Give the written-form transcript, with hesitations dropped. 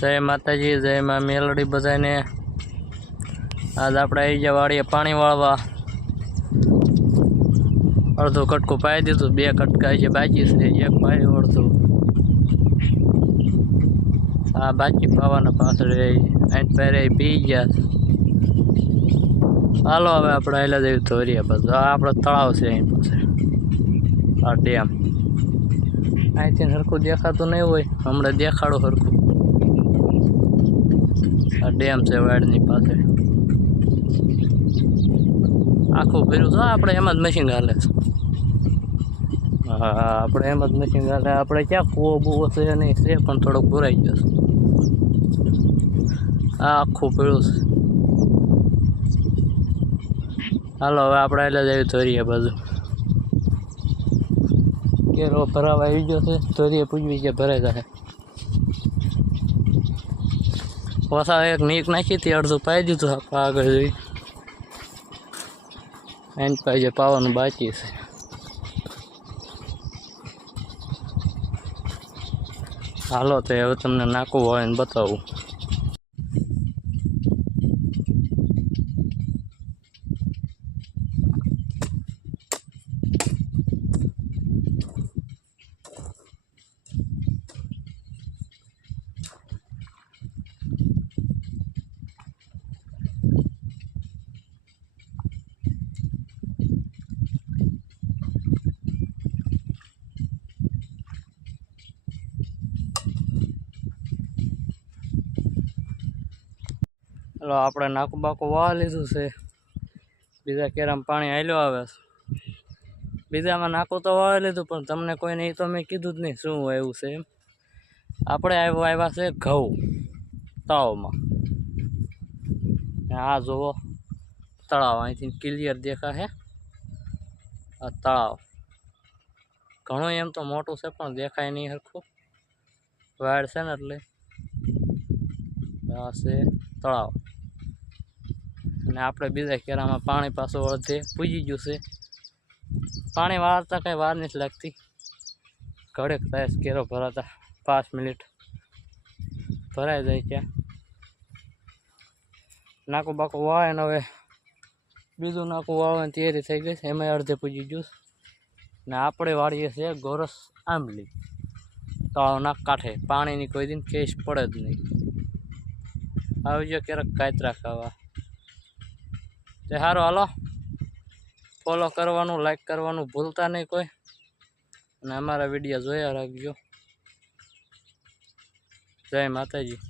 जय माताजी, जय मां मेलडी बधाने। आज આપણે આવી ગયા વાડીએ પાણી વાળવા। અડધો કટકો પાઈ દીધું, બે કટકા છે બાકી છે, એક પાઈ અડધું આ બાકી પાવાના પાછળ આઠ પેરે પી ગયા। હાલો હવે આપણે આયલા જેવી ધોરિયા બધું આ આપણો તળાવ છે અહીં પાસે આ ડેમ। અહીંથી સરખું દેખાતું નહીં હોય, હમણાં દેખાડો સરખું। આ ડેમ છે વાડની પાસે, આખું ભર્યું છે। આપણે એમ જ મશીન હાલે છે। હા આપણે એમ જ મશીન હાલે। આપણે ક્યાં કૂવો બૂવો છે નહીં, છે પણ થોડોક ભરાઈ ગયો છે। આ આખું ભર્યું છે। હાલો હવે આપણે એટલે જ આવી ધોરીએ બાજુ કેરો ભરાવા આવી ગયો છે। ધોરીએ પૂજવી છે, ભરાઈ જશે। પાછા એક નીક નાખી હતી, અડધું પાઈ દીધું આપણે આગળ જોઈ। એન પાઈ જે પાવાનું બાકી છે। હાલો તો હવે તમને નાખવું હોય ને બતાવું। હલો આપણે નાકું બાકું વાવા લીધું છે। બીજા કેરામાં પાણી હાલ્યો આવે છે। બીજામાં નાકું તો વાવી લીધું, પણ તમને કોઈને એ તો મેં કીધું જ નહીં શું આવ્યું છે એમ। આપણે આવ્યા છે ઘઉં તળાવમાં। આ જુઓ તળાવ, અહીંથી ક્લિયર દેખાશે આ તળાવ। ઘણું એમ તો મોટું છે પણ દેખાય નહીં સરખું, વાડ છે ને એટલે આ છે તળાવ। અને આપણે બીજા કેરામાં પાણી પાછું અડધે પૂજી ગયું છે। પાણી વાળતા કંઈ વાર નથી લાગતી, ઘડેક થાય કેરો ભરાતા 5 મિનિટ ભરાઈ જાય ત્યાં। નાકું બાકું વાવે ને હવે બીજું નાકું વાવવાની તૈયારી થઈ ગઈ છે, એમાં અડધે પૂજી ગયું। ને આપણે વાળીએ છીએ ગોરસ આંબલી તળાવના કાંઠે, પાણીની કોઈ દિન કેસ પડે જ નહીં। આવજો ક્યારેક કાતરા ખાવા। તે સારું હાલો, ફોલો કરવાનું, લાઈક કરવાનું ભૂલતા નહીં કોઈ, અને અમારા વિડીયો જોયા રાખજો। જય માતાજી।